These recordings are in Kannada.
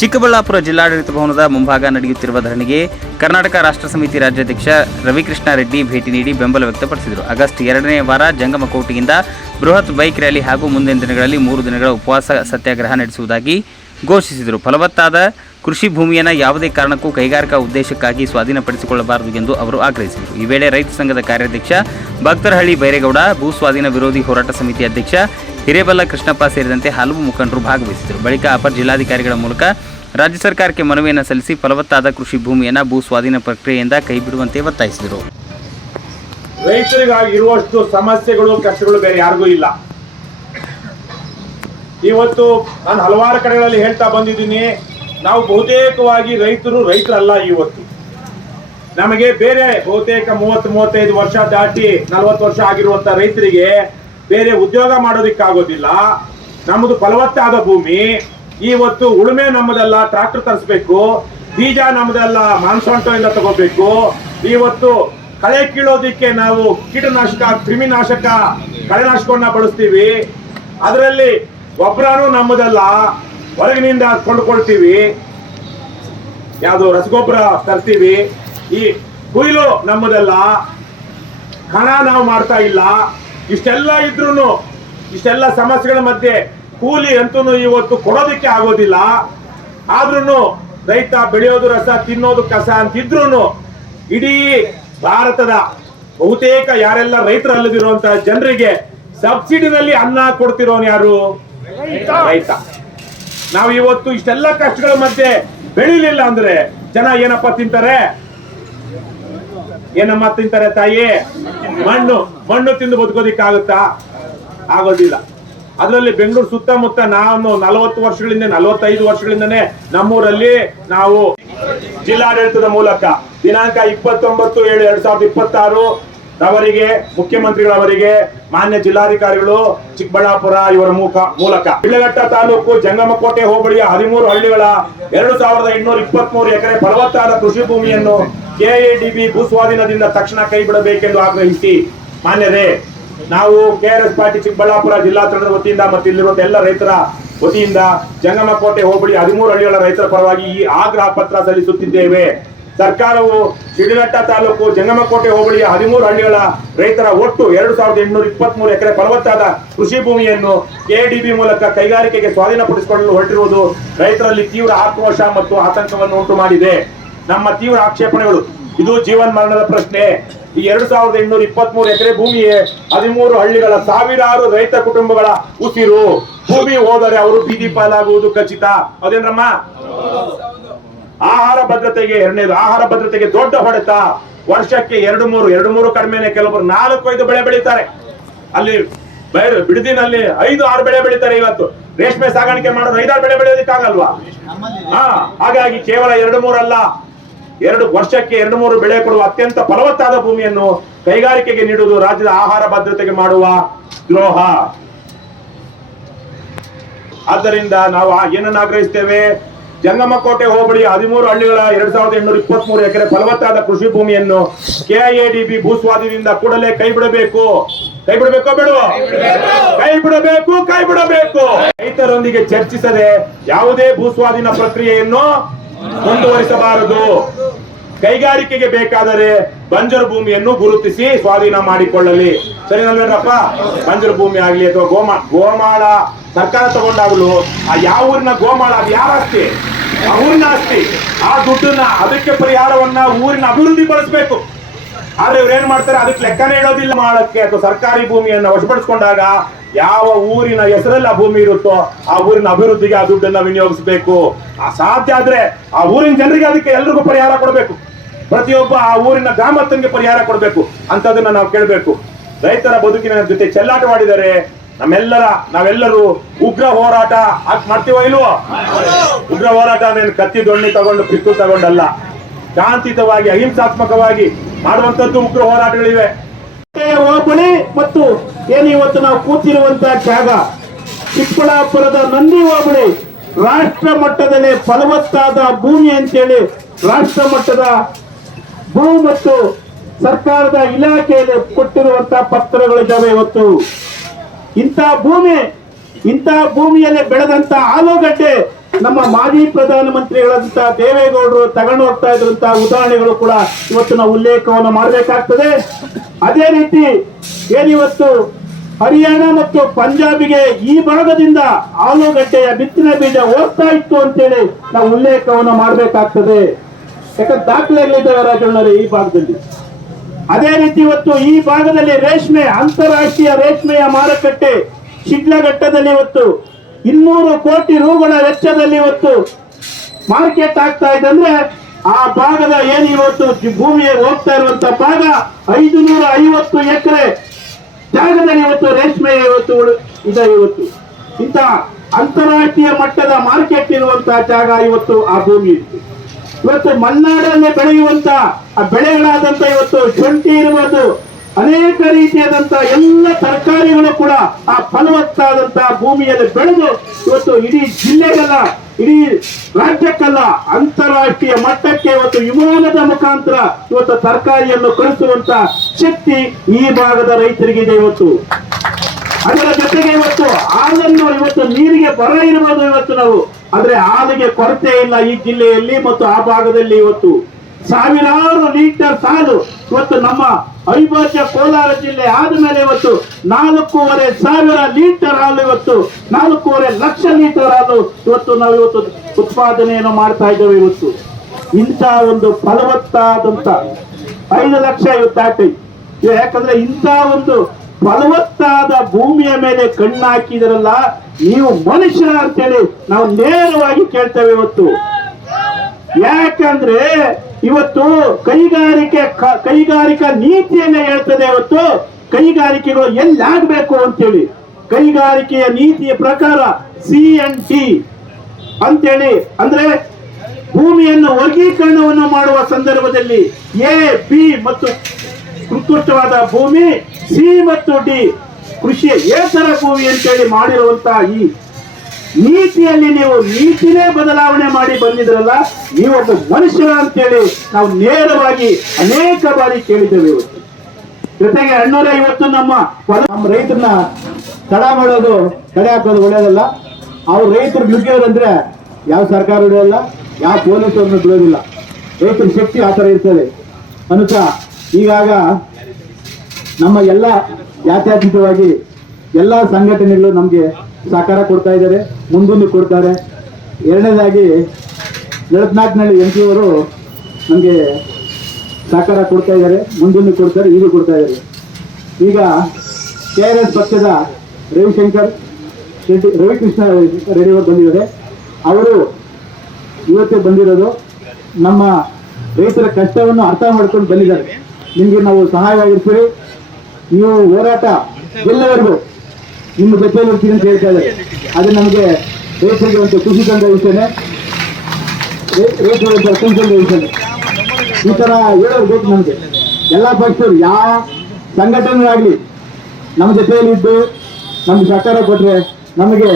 ಚಿಕ್ಕಬಳ್ಳಾಪುರ ಜಿಲ್ಲಾಡಳಿತ ಭವನದ ಮುಂಭಾಗ ನಡೆಯುತ್ತಿರುವ ಧರಣಿಗೆ ಕರ್ನಾಟಕ ರಾಷ್ಟ್ರ ಸಮಿತಿ ರಾಜ್ಯಾಧ್ಯಕ್ಷ ರವಿಕೃಷ್ಣ ರೆಡ್ಡಿ ಭೇಟಿ ನೀಡಿ ಬೆಂಬಲ ವ್ಯಕ್ತಪಡಿಸಿದರು. ಆಗಸ್ಟ್ 2ನೇ ವಾರ ಜಂಗಮಕೋಟೆಯಿಂದ ಬೃಹತ್ ಬೈಕ್ ರ್ಯಾಲಿ ಹಾಗೂ ಮುಂದಿನ ದಿನಗಳಲ್ಲಿ 3 ದಿನಗಳ ಉಪವಾಸ ಸತ್ಯಾಗ್ರಹ ನಡೆಸುವುದಾಗಿ ಘೋಷಿಸಿದರು. ಫಲವತ್ತಾದ ಕೃಷಿ ಭೂಮಿಯನ್ನು ಯಾವುದೇ ಕಾರಣಕ್ಕೂ ಕೈಗಾರಿಕಾ ಉದ್ದೇಶಕ್ಕಾಗಿ ಸ್ವಾಧೀನಪಡಿಸಿಕೊಳ್ಳಬಾರದು ಎಂದು ಅವರು ಆಗ್ರಹಿಸಿದರು. ಈ ವೇಳೆ ರೈತ ಸಂಘದ ಕಾರ್ಯಾಧ್ಯಕ್ಷ ಭಕ್ತರಹಳ್ಳಿ ಬೈರೇಗೌಡ, ಭೂ ಸ್ವಾಧೀನ ವಿರೋಧಿ ಹೋರಾಟ ಸಮಿತಿ ಅಧ್ಯಕ್ಷ ಹಿರೇಬಲ್ಲ ಕೃಷ್ಣಪ್ಪ ಸೇರಿದಂತೆ ಹಲವು ಮುಖಂಡರು ಭಾಗವಹಿಸಿದರು. ಬಳಿಕ ಅಪರ ಜಿಲ್ಲಾಧಿಕಾರಿಗಳ ಮೂಲಕ ರಾಜ್ಯ ಸರ್ಕಾರಕ್ಕೆ ಮನವಿಯನ್ನು ಸಲ್ಲಿಸಿ ಫಲವತ್ತಾದ ಕೃಷಿ ಭೂಮಿಯನ್ನು ಭೂ ಸ್ವಾಧೀನ ಪ್ರಕ್ರಿಯೆಯಿಂದ ಕೈಬಿಡುವಂತೆ ಒತ್ತಾಯಿಸಿದರು. ರೈತರಿಗಾಗಿ ಇರುವಷ್ಟು ಸಮಸ್ಯೆಗಳು, ಕಷ್ಟಗಳು ಬೇರೆ ಯಾರಿಗೂ ಇಲ್ಲ. ಇವತ್ತು ನಾನು ಹಲವಾರು ಕಡೆಗಳಲ್ಲಿ ಹೇಳ್ತಾ ಬಂದಿದ್ದೀನಿ, ನಾವು ಬಹುತೇಕವಾಗಿ ರೈತರಲ್ಲ. ಇವತ್ತು ನಮಗೆ ಬೇರೆ ಬಹುತೇಕ 30-35 ವರ್ಷ ದಾಟಿ 40 ವರ್ಷ ಆಗಿರುವಂತ ರೈತರಿಗೆ ಬೇರೆ ಉದ್ಯೋಗ ಮಾಡೋದಿಕ್ಕಾಗೋದಿಲ್ಲ. ನಮ್ಮದು ಫಲವತ್ತಾದ ಭೂಮಿ. ಇವತ್ತು ಉಳುಮೆ ನಮ್ಮದೆಲ್ಲ, ಟ್ರಾಕ್ಟರ್ ತರಿಸ್ಬೇಕು. ಬೀಜ ನಮ್ಮದೆಲ್ಲ, ಮಾನ್ಸೊಂಟೋಯಿಂದ ತಗೋಬೇಕು. ಇವತ್ತು ಕಳೆ ಕೀಳೋದಿಕ್ಕೆ ನಾವು ಕೀಟನಾಶಕ, ಕ್ರಿಮಿನಾಶಕ, ಕಳೆನಾಶಕವನ್ನ ಬಳಸ್ತೀವಿ. ಅದರಲ್ಲಿ ಗೊಬ್ಬರನೂ ನಮ್ಮದೆಲ್ಲ, ಹೊರಗಿನಿಂದ ಕೊಂಡ್ಕೊಳ್ತೀವಿ. ಯಾವುದು ರಸಗೊಬ್ಬರ ತರ್ತೀವಿ. ಈ ಕೊಯ್ಲು ನಮ್ಮದೆಲ್ಲ, ಹಣ ನಾವು ಮಾಡ್ತಾ ಇಲ್ಲ. ಇಷ್ಟೆಲ್ಲ ಇದ್ರೂ, ಇಷ್ಟೆಲ್ಲ ಸಮಸ್ಯೆಗಳ ಮಧ್ಯೆ ಕೂಲಿ ಅಂತೂ ಇವತ್ತು ಕೊಡೋದಿಕ್ಕೆ ಆಗೋದಿಲ್ಲ. ಆದ್ರೂ ರೈತ ಬೆಳೆಯೋದು ರಸ, ತಿನ್ನೋದು ಕಸ ಅಂತಿದ್ರು ಇಡೀ ಭಾರತದ ಬಹುತೇಕ ಯಾರೆಲ್ಲ ರೈತರಲ್ಲದಿರುವಂತಹ ಜನರಿಗೆ ಸಬ್ಸಿಡಿನಲ್ಲಿ ಅನ್ನ ಕೊಡ್ತಿರೋನು ಯಾರು? ರೈತ. ನಾವು ಇವತ್ತು ಇಷ್ಟೆಲ್ಲ ಕಷ್ಟಗಳ ಮಧ್ಯೆ ಬೆಳಿಲಿಲ್ಲ ಅಂದ್ರೆ ಜನ ಏನಪ್ಪ ತಿಂತಾರೆ? ಏನಮ್ಮ ತಿಂತಾರೆ ತಾಯಿ? ಮಣ್ಣು ತಿಂದು ಬದುಕೋದಿಕ್ಕಾಗುತ್ತಾ? ಆಗೋದಿಲ್ಲ. ಅದರಲ್ಲಿ ಬೆಂಗಳೂರು ಸುತ್ತಮುತ್ತ ನಾನು 40 ವರ್ಷಗಳಿಂದ 45 ವರ್ಷಗಳಿಂದನೇ ನಮ್ಮೂರಲ್ಲಿ ನಾವು ಜಿಲ್ಲಾಡಳಿತದ ಮೂಲಕ ದಿನಾಂಕ 29/7/2026 ರವರಿಗೆ, ಮುಖ್ಯಮಂತ್ರಿಗಳವರಿಗೆ, ಮಾನ್ಯ ಜಿಲ್ಲಾಧಿಕಾರಿಗಳು ಚಿಕ್ಕಬಳ್ಳಾಪುರ ಇವರ ಮೂಲಕ ಶಿಡ್ಲಘಟ್ಟ ತಾಲೂಕು ಜಂಗಮಕೋಟೆ ಹೋಬಳಿಯ 13 ಹಳ್ಳಿಗಳ 2823 ಎಕರೆ ಫಲವತ್ತಾದ ಕೃಷಿ ಭೂಮಿಯನ್ನು ಕೆಎಡಿಬಿ ಭೂಸ್ವಾಧೀನದಿಂದ ತಕ್ಷಣ ಕೈ ಬಿಡಬೇಕೆಂದು ಆಗ್ರಹಿಸಿ, ಮಾನ್ಯರೇ, ನಾವು ಕೆಆರ್ಎಸ್ ಪಾರ್ಟಿ ಚಿಕ್ಕಬಳ್ಳಾಪುರ ಜಿಲ್ಲಾ ತಂಡದ ವತಿಯಿಂದ ಮತ್ತು ಇಲ್ಲಿರುವ ಎಲ್ಲ ರೈತರ ವತಿಯಿಂದ ಜಂಗಮಕೋಟೆ ಹೋಬಳಿ 13 ಹಳ್ಳಿಗಳ ರೈತರ ಪರವಾಗಿ ಈ ಆಗ್ರಹ ಪತ್ರ ಸಲ್ಲಿಸುತ್ತಿದ್ದೇವೆ. ಸರ್ಕಾರವು ಶಿಡ್ಲಘಟ್ಟ ತಾಲೂಕು ಜಂಗಮಕೋಟೆ ಹೋಬಳಿಯ 13 ಹಳ್ಳಿಗಳ ರೈತರ ಒಟ್ಟು 2823 ಎಕರೆ ಫಲವತ್ತಾದ ಕೃಷಿ ಭೂಮಿಯನ್ನು ಕೆಡಿಬಿ ಮೂಲಕ ಕೈಗಾರಿಕೆಗೆ ಸ್ವಾಧೀನಪಡಿಸಿಕೊಳ್ಳಲು ಹೊರಟಿರುವುದು ರೈತರಲ್ಲಿ ತೀವ್ರ ಆಕ್ರೋಶ ಮತ್ತು ಆತಂಕವನ್ನು ಉಂಟು ಮಾಡಿದೆ. ನಮ್ಮ ತೀವ್ರ ಆಕ್ಷೇಪಣೆಗಳು. ಇದು ಜೀವನ್ ಮರಣದ ಪ್ರಶ್ನೆ. ಈ 2823 ಎಕರೆ ಭೂಮಿಯೇ 13 ಹಳ್ಳಿಗಳ ಸಾವಿರಾರು ರೈತ ಕುಟುಂಬಗಳ ಉಸಿರು. ಭೂಮಿ ಹೋದರೆ ಅವರು ಬೀದಿ ಪಾಲಾಗುವುದು ಖಚಿತ. ಅದೇನ್ರಮ್ಮ? ಆಹಾರ ಭದ್ರತೆಗೆ, ಎರಡನೇದು ಆಹಾರ ಭದ್ರತೆಗೆ ದೊಡ್ಡ ಹೊಡೆತ. ವರ್ಷಕ್ಕೆ 2-3 ಕಡಿಮೆನೆ, ಕೆಲವೊಬ್ಬರು 4-5 ಬೆಳೆ ಬೆಳೀತಾರೆ. ಅಲ್ಲಿ ಬಿಡದಿನಲ್ಲಿ 5-6 ಬೆಳೆ ಬೆಳೀತಾರೆ. ಇವತ್ತು ರೇಷ್ಮೆ ಸಾಗಾಣಿಕೆ ಮಾಡೋರು 5-6 ಬೆಳೆ ಬೆಳೆಯೋದಿಕ್ಕಾಗಲ್ವಾ? ಹಾಗಾಗಿ ಕೇವಲ 2-3 ಅಲ್ಲ, ವರ್ಷಕ್ಕೆ 2-3 ಬೆಳೆ ಕೊಡುವ ಅತ್ಯಂತ ಫಲವತ್ತಾದ ಭೂಮಿಯನ್ನು ಕೈಗಾರಿಕೆಗೆ ನೀಡುವುದು ರಾಜ್ಯದ ಆಹಾರ ಭದ್ರತೆಗೆ ಮಾಡುವ ದ್ರೋಹ. ಆದ್ದರಿಂದ ನಾವು ಏನನ್ನು ಆಗ್ರಹಿಸ್ತೇವೆ? ಜಂಗಮಕೋಟೆ ಹೋಬಳಿ 13 ಹಳ್ಳಿಗಳ 2823 ಎಕರೆ ಫಲವತ್ತಾದ ಕೃಷಿ ಭೂಮಿಯನ್ನು ಕೆಐಎಡಿಬಿ ಭೂಸ್ವಾಧೀನದಿಂದ ಕೂಡಲೇ ಕೈ ಬಿಡಬೇಕು. ಬೇಡವೋ? ಕೈ ಬಿಡಬೇಕು. ರೈತರೊಂದಿಗೆ ಚರ್ಚಿಸದೆ ಯಾವುದೇ ಭೂಸ್ವಾಧೀನ ಪ್ರಕ್ರಿಯೆಯನ್ನು ಮುಂದುವರಿಸಬಾರದು. ಕೈಗಾರಿಕೆಗೆ ಬೇಕಾದರೆ ಬಂಜರು ಭೂಮಿಯನ್ನು ಗುರುತಿಸಿ ಸ್ವಾಧೀನ ಮಾಡಿಕೊಳ್ಳಲಿ. ಸರಿನಲ್ವೇನಪ್ಪ? ಬಂಜರು ಭೂಮಿ ಆಗ್ಲಿ ಅಥವಾ ಗೋಮಾಳ ಸರ್ಕಾರ ತಗೊಂಡಾಗಲು ಆ ಯಾವ ಊರಿನ ಗೋಮಾಳ, ಅದು ಯಾರ ಆಸ್ತಿ? ಆ ಊರಿನ ಆಸ್ತಿ. ಆ ದುಡ್ಡನ್ನ, ಅದಕ್ಕೆ ಪರಿಹಾರವನ್ನ ಊರಿನ ಅಭಿವೃದ್ಧಿ ಬಳಸಬೇಕು. ಆದ್ರೆ ಇವ್ರು ಏನ್ ಮಾಡ್ತಾರೆ? ಅದಕ್ಕೆ ಲೆಕ್ಕನೇ ಇಡೋದಿಲ್ಲ. ಮಾಡಕ್ಕೆ ಅಥವಾ ಸರ್ಕಾರಿ ಭೂಮಿಯನ್ನು ವಶಪಡಿಸಿಕೊಂಡಾಗ ಯಾವ ಊರಿನ ಹೆಸರಲ್ಲಿ ಆ ಭೂಮಿ ಇರುತ್ತೋ ಆ ಊರಿನ ಅಭಿವೃದ್ಧಿಗೆ ಆ ದುಡ್ಡನ್ನ ವಿನಿಯೋಗಿಸಬೇಕು. ಸಾಧ್ಯ ಆದ್ರೆ ಆ ಊರಿನ ಜನರಿಗೆ, ಅದಕ್ಕೆ ಎಲ್ರಿಗೂ ಪರಿಹಾರ ಕೊಡಬೇಕು. ಪ್ರತಿಯೊಬ್ಬ ಆ ಊರಿನ ಗ್ರಾಮಸ್ಥನಿಗೆ ಪರಿಹಾರ ಕೊಡಬೇಕು. ಅಂತದನ್ನ ನಾವು ಕೇಳಬೇಕು. ರೈತರ ಬದುಕಿನ ಜೊತೆ ಚೆಲ್ಲಾಟವಾಡಿದರೆ ನಾವೆಲ್ಲರೂ ಉಗ್ರ ಹೋರಾಟ ಮಾಡ್ತೀವೋ ಇಲ್ವೋ? ಉಗ್ರ ಹೋರಾಟ ಅಂದ್ರೆ ಕತ್ತಿ ದೊಣ್ಣಿ ತಗೊಂಡು, ಪಿತ್ತು ತಗೊಂಡಲ್ಲ, ಶಾಂತಿಯುತವಾಗಿ ಅಹಿಂಸಾತ್ಮಕವಾಗಿ ಮಾಡುವಂತದ್ದು ಉಗ್ರ ಹೋರಾಟಗಳಿವೆ. ಹೋಬಳಿ ಮತ್ತು ಏನು ಇವತ್ತು ನಾವು ಕೂತಿರುವಂತಹ ಜಾಗ ಚಿಕ್ಕಬಳ್ಳಾಪುರದ ನಂದಿ ಹೋಬಳಿ ರಾಷ್ಟ್ರ ಮಟ್ಟದಲ್ಲಿ ಫಲವತ್ತಾದ ಭೂಮಿ ಅಂತೇಳಿ ರಾಷ್ಟ್ರ ಮಟ್ಟದ ಭೂ ಮತ್ತು ಸರ್ಕಾರದ ಇಲಾಖೆಯಲ್ಲಿ ಕೊಟ್ಟಿರುವಂತಹ ಪತ್ರಗಳಿದ್ದಾವೆ. ಇವತ್ತು ಇಂಥ ಭೂಮಿಯಲ್ಲಿ ಬೆಳೆದಂತ ಆಲೂಗಡ್ಡೆ ನಮ್ಮ ಮಾಜಿ ಪ್ರಧಾನಮಂತ್ರಿಗಳಂತ ದೇವೇಗೌಡರು ತಗೊಂಡು ಹೋಗ್ತಾ ಇದ್ರಂತ ಉದಾಹರಣೆಗಳು ಕೂಡ ಇವತ್ತು ನಾವು ಉಲ್ಲೇಖವನ್ನು ಮಾಡಬೇಕಾಗ್ತದೆ. ಅದೇ ರೀತಿ ಏನಿವತ್ತು ಹರಿಯಾಣ ಮತ್ತು ಪಂಜಾಬಿಗೆ ಈ ಭಾಗದಿಂದ ಆಲೂಗಡ್ಡೆಯ ಬಿತ್ತನೆ ಬೀಜ ಹೋಗ್ತಾ ಇತ್ತು ಅಂತೇಳಿ ನಾವು ಉಲ್ಲೇಖವನ್ನು ಮಾಡಬೇಕಾಗ್ತದೆ. ಯಾಕಂದ್ರೆ ದಾಖಲೆಗಳಿದ್ದಾವೆ ರಾಜಣ್ಣರೇ ಈ ಭಾಗದಲ್ಲಿ. ಅದೇ ರೀತಿ ಇವತ್ತು ಈ ಭಾಗದಲ್ಲಿ ರೇಷ್ಮೆ, ಅಂತಾರಾಷ್ಟ್ರೀಯ ರೇಷ್ಮೆಯ ಮಾರುಕಟ್ಟೆ ಶಿಡ್ಲಘಟ್ಟದಲ್ಲಿ ಇವತ್ತು 200 ಕೋಟಿ ರೂಗಳ ವೆಚ್ಚದಲ್ಲಿ ಇವತ್ತು ಮಾರ್ಕೆಟ್ ಆಗ್ತಾ ಇದೆ. ಅಂದ್ರೆ ಆ ಭಾಗದ ಏನು ಇವತ್ತು ಭೂಮಿಗೆ ಹೋಗ್ತಾ ಇರುವಂತ ಭಾಗ 550 ಎಕರೆ ಜಾಗದಲ್ಲಿ ಇವತ್ತು ರೇಷ್ಮೆ ಇವತ್ತು ಇದೆ. ಇವತ್ತು ಇಂಥ ಅಂತಾರಾಷ್ಟ್ರೀಯ ಮಟ್ಟದ ಮಾರ್ಕೆಟ್ ಇರುವಂತಹ ಜಾಗ ಇವತ್ತು ಆ ಭೂಮಿ ಇತ್ತು. ಇವತ್ತು ಮಲೆನಾಡಲ್ಲೇ ಬೆಳೆಯುವಂತ ಆ ಬೆಳೆಗಳಾದಂತ ಇವತ್ತು ಶುಂಠಿ ಇರ್ಬೋದು, ಅನೇಕ ರೀತಿಯಾದಂತ ಎಲ್ಲ ತರಕಾರಿಗಳು ಕೂಡ ಆ ಫಲವತ್ತಾದಂತಹ ಭೂಮಿಯಲ್ಲಿ ಬೆಳೆದು ಇವತ್ತು ಇಡೀ ಜಿಲ್ಲೆಗಲ್ಲ, ಇಡೀ ರಾಜ್ಯಕ್ಕಲ್ಲ, ಅಂತಾರಾಷ್ಟ್ರೀಯ ಮಟ್ಟಕ್ಕೆ ಇವತ್ತು ವಿಮಾನದ ಮುಖಾಂತರ ಇವತ್ತು ತರಕಾರಿಯನ್ನು ಕಳಿಸುವಂತ ಶಕ್ತಿ ಈ ಭಾಗದ ರೈತರಿಗಿದೆ ಇವತ್ತು. ಅದರ ಜೊತೆಗೆ ಇವತ್ತು ಹಾಲನ್ನು ಇವತ್ತು ನೀರಿಗೆ ಬರ ಇರಬಹುದು ಇವತ್ತು ನಾವು, ಆದ್ರೆ ಹಾಲಿಗೆ ಕೊರತೆ ಇಲ್ಲ ಈ ಜಿಲ್ಲೆಯಲ್ಲಿ ಮತ್ತು ಆ ಭಾಗದಲ್ಲಿ. ಇವತ್ತು ಸಾವಿರಾರು ಲೀಟರ್ ಹಾಲು ಇವತ್ತು ನಮ್ಮ ಅವಿಭಾಜ್ಯ ಕೋಲಾರ ಜಿಲ್ಲೆ ಆದ್ಮೇಲೆ ಇವತ್ತು 4,500 ಲೀಟರ್ ಹಾಲು, ಇವತ್ತು 4,500 ಲಕ್ಷ ಲೀಟರ್ ಹಾಲು ಇವತ್ತು ನಾವು ಇವತ್ತು ಉತ್ಪಾದನೆಯನ್ನು ಮಾಡ್ತಾ ಇದ್ದೇವೆ. ಇವತ್ತು ಇಂಥ ಒಂದು ಫಲವತ್ತಾದಂತ 5 ಲಕ್ಷ ಇವತ್ತು ದಾಟಿ. ಯಾಕಂದ್ರೆ ಇಂಥ ಒಂದು ಫಲವತ್ತಾದ ಭೂಮಿಯ ಮೇಲೆ ಕಣ್ಣು ಹಾಕಿದ್ರಲ್ಲ ನೀವು ಮನುಷ್ಯರ ಅಂತೇಳಿ ನಾವು ನೇರವಾಗಿ ಕೇಳ್ತೇವೆ ಇವತ್ತು. ಯಾಕಂದ್ರೆ ಇವತ್ತು ಕೈಗಾರಿಕಾ ನೀತಿಯನ್ನ ಹೇಳ್ತದೆ. ಇವತ್ತು ಕೈಗಾರಿಕೆಗಳು ಎಲ್ಲಿ ಆಗ್ಬೇಕು ಅಂತೇಳಿ ಕೈಗಾರಿಕೆಯ ನೀತಿಯ ಪ್ರಕಾರ C&D ಅಂತೇಳಿ, ಅಂದ್ರೆ ಭೂಮಿಯನ್ನು ವರ್ಗೀಕರಣವನ್ನು ಮಾಡುವ ಸಂದರ್ಭದಲ್ಲಿ A, B ಮತ್ತು ಉತ್ಕೃಷ್ಟವಾದ ಭೂಮಿ, C ಮತ್ತು D ಕೃಷಿ ಏತರ ಭೂಮಿ ಅಂತೇಳಿ ಮಾಡಿರುವಂತಹ ಈ ನೀತಿಯಲ್ಲಿ ನೀವು ನೀತಿನೇ ಬದಲಾವಣೆ ಮಾಡಿ ಬಂದಿದ್ರಲ್ಲ, ನೀವೊಬ್ಬ ಮನುಷ್ಯರ ಅಂತೇಳಿ ನಾವು ನೇರವಾಗಿ ಅನೇಕ ಬಾರಿ ಕೇಳಿದ್ದೇವೆ. ಇವತ್ತು ಜೊತೆಗೆ ಅಣ್ಣವರೇ, ಇವತ್ತು ನಮ್ಮ ರೈತರನ್ನ ತಡ ಮಾಡೋದು, ತಡೆ ಹಾಕೋದು ಒಳ್ಳೆಯದಲ್ಲ. ಅವ್ರು ರೈತರು ನುಗ್ಗಿಯೋರಂದ್ರೆ ಯಾವ ಸರ್ಕಾರ ಬಿಡೋಲ್ಲ, ಯಾವ ಪೊಲೀಸರನ್ನು ಬಿಡೋದಿಲ್ಲ. ರೈತರ ಶಕ್ತಿ ಆ ಥರ ಇರ್ತದೆ ಅನ್ನುತ್ತಾ ಈಗಾಗ ನಮ್ಮ ಎಲ್ಲ ಯಾತ್ಯಾತೀತವಾಗಿ ಎಲ್ಲ ಸಂಘಟನೆಗಳು ನಮಗೆ ಸಹಕಾರ ಕೊಡ್ತಾ ಇದ್ದಾರೆ, ಮುಂದೊಂದು ಕೊಡ್ತಾರೆ. ಎರಡನೇದಾಗಿ 44ನಲ್ಲಿ MP ಅವರು ನಮಗೆ ಸಹಕಾರ ಕೊಡ್ತಾ ಇದ್ದಾರೆ, ಮುಂದೊಂದು ಕೊಡ್ತಾರೆ, ಈಗ ಕೊಡ್ತಾ ಇದ್ದಾರೆ. ಈಗ KRS ಪಕ್ಷದ ರವಿಕೃಷ್ಣ ರೆಡ್ಡಿ ಅವರು ಬಂದಿದ್ದಾರೆ. ಅವರು ಇವತ್ತೇ ಬಂದಿರೋದು ನಮ್ಮ ರೈತರ ಕಷ್ಟವನ್ನು ಅರ್ಥ ಮಾಡ್ಕೊಂಡು ಬಂದಿದ್ದಾರೆ. ನಿಮಗೆ ನಾವು ಸಹಾಯವಾಗಿರ್ತೀವಿ, ನೀವು ಹೋರಾಟ ಎಲ್ಲವರೆಗೂ ನಿಮ್ಮ ಜೊತೆಯಲ್ಲಿ ಇರ್ತೀವಿ ಅಂತ ಹೇಳ್ತಾ ಇದ್ದಾರೆ. ಅದು ನಮಗೆ ರೈತರಿಗೆ ಒಂದು ಖುಷಿ ತಂದ ವಿಷಯನೇ, ರೈತರಿಗೆ ಖುಷಿ ತಂದ ವಿಷಯನೇ. ಈ ಥರ ಹೇಳೋದು ಬೇಕು ನಮಗೆ. ಎಲ್ಲ ಪಕ್ಷರು ಯಾವ ಸಂಘಟನೆಗಳಾಗಲಿ ನಮ್ಮ ಜೊತೆಯಲ್ಲಿ ಇದ್ದು ನಮ್ಗೆ ಸಹಕಾರ ಕೊಟ್ಟರೆ, ನಮಗೆ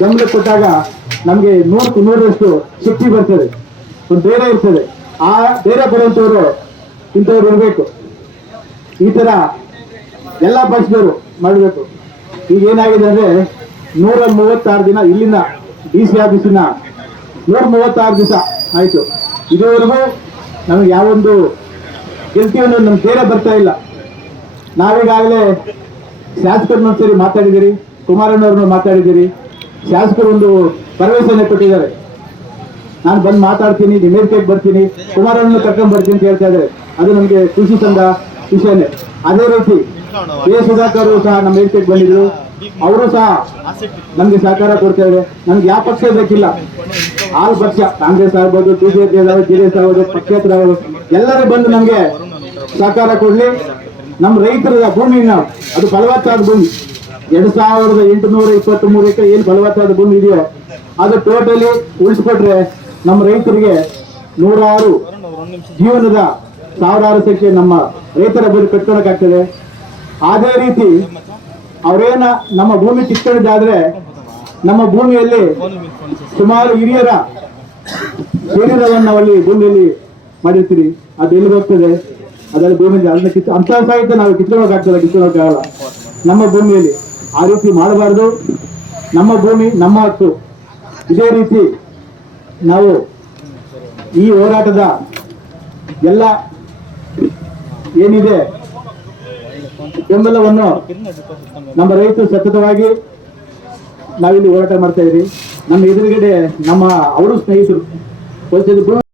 ಗಮನ ಕೊಟ್ಟಾಗ ನಮಗೆ 100% ಶಕ್ತಿ ಬರ್ತದೆ, ಒಂದು ಧೈರ್ಯ ಇರ್ತದೆ. ಆ ಧೈರ್ಯ ಕೊಡುವಂಥವ್ರು ಇಂಥವ್ರು ಇರಬೇಕು. ಈ ಥರ ಎಲ್ಲ ಪಕ್ಷದವರು ಮಾಡಬೇಕು. ಈಗ ಏನಾಗಿದೆ ಅಂದರೆ 136 ದಿನ ಇಲ್ಲಿಂದ DC ಆಫೀಸಿನ 136 ದಿವಸ ಆಯಿತು. ಇದುವರೆಗೂ ನಮಗೆ ಯಾವೊಂದು ಗೆಲ್ತೀವನ್ನೋ ನಮ್ಮ ಧೈರ್ಯ ಬರ್ತಾ ಇಲ್ಲ. ನಾವೀಗಾಗಲೇ ಶಾಸಕರನ್ನ ಸೇರಿ ಮಾತಾಡಿದ್ದೀರಿ, ಕುಮಾರಣ್ಣವ್ರನ್ನ ಮಾತಾಡಿದ್ದೀರಿ. ಶಾಸಕರು ಒಂದು ಭರವಸೆಯನ್ನು ಕೊಟ್ಟಿದ್ದಾರೆ, ನಾನು ಬಂದು ಮಾತಾಡ್ತೀನಿ, ಅಮೇರಿಕೆಗೆ ಬರ್ತೀನಿ, ಕುಮಾರಣ್ಣ ಕರ್ಕೊಂಡು ಬರ್ತೀನಿ ಅಂತ ಹೇಳ್ತಾ ಇದ್ದಾರೆ. ಅದು ನಮಗೆ ಖುಷಿ ತಂದ ವಿಷಯನೇ. ಅದೇ ರೀತಿ ಸುಧಾಕರ್ ಸಹ ನಮ್ಮ ಅಮೇರಿಕೆಗೆ ಬಂದಿದ್ರು, ಅವರು ಸಹ ನಮ್ಗೆ ಸಹಕಾರ ಕೊಡ್ತಾ ಇದ್ದಾರೆ. ನಮ್ಗೆ ಯಾವ ಪಕ್ಷ ಬೇಕಿಲ್ಲ, ಆಲ್ ಪಕ್ಷ, ಕಾಂಗ್ರೆಸ್ ಆಗ್ಬೋದು, BJP ಆಗ್ಬೋದು, JDS ಆಗ್ಬೋದು, ಪಕ್ಷೇತರ ಆಗ್ಬೋದು, ಎಲ್ಲರೂ ಬಂದು ನಮ್ಗೆ ಸಹಕಾರ ಕೊಡ್ಲಿ. ನಮ್ಮ ರೈತರ ಭೂಮಿನ, ಅದು ಫಲವತ್ತಾದ ಭೂಮಿ, 2823 ಎಕರೆ ಏನು ಫಲವತ್ತಾದ ಭೂಮಿ ಇದೆಯೋ ಅದು ಟೋಟಲಿ ಉಳಿಸ್ಕೊಟ್ರೆ ನಮ್ಮ ರೈತರಿಗೆ 106 ಜೀವನದ ಸಾವಿರಾರು ಸಂಖ್ಯೆ ನಮ್ಮ ರೈತರ ಬಳಿ ಕಟ್ಕೊಳಕ್ಕಾಗ್ತದೆ. ಅದೇ ರೀತಿ ಅವರೇನ ನಮ್ಮ ಭೂಮಿ ಕಿತ್ಕೊಂಡಿದ್ದಾದ್ರೆ ನಮ್ಮ ಭೂಮಿಯಲ್ಲಿ ಸುಮಾರು ಹಿರಿಯರ ಶರೀರವನ್ನು ಅಲ್ಲಿ ಭೂಮಿಯಲ್ಲಿ ಮಾಡಿರ್ತೀರಿ, ಅದು ಎಲ್ಲಿ ಹೋಗ್ತದೆ, ಅದರಲ್ಲಿ ಭೂಮಿಯಲ್ಲಿ ಅದನ್ನ ಅಂತ ಸಾಹಿತ್ಯ ನಾವು ಕಿತ್ಕೊಳ್ಳೋಕ್ಕಾಗ್ತದೆ, ಕಿತ್ಕೊಳ್ಳೋಕ್ಕಾಗಲ್ಲ. ನಮ್ಮ ಭೂಮಿಯಲ್ಲಿ ಆ ರೀತಿ ಮಾಡಬಾರ್ದು. ನಮ್ಮ ಭೂಮಿ ನಮ್ಮ ಹಕ್ಕು. ಇದೇ ರೀತಿ ನಾವು ಈ ಹೋರಾಟದ ಎಲ್ಲ ಏನಿದೆ ಬೆಂಬಲವನ್ನು ನಮ್ಮ ರೈತರು ಸತತವಾಗಿ ನಾವಿಲ್ಲಿ ಹೋರಾಟ ಮಾಡ್ತಾ ಇದ್ರಿ. ನಮ್ಮ ಎದುರುಗಡೆ ನಮ್ಮ ಅವರು ಸ್ನೇಹಿತರು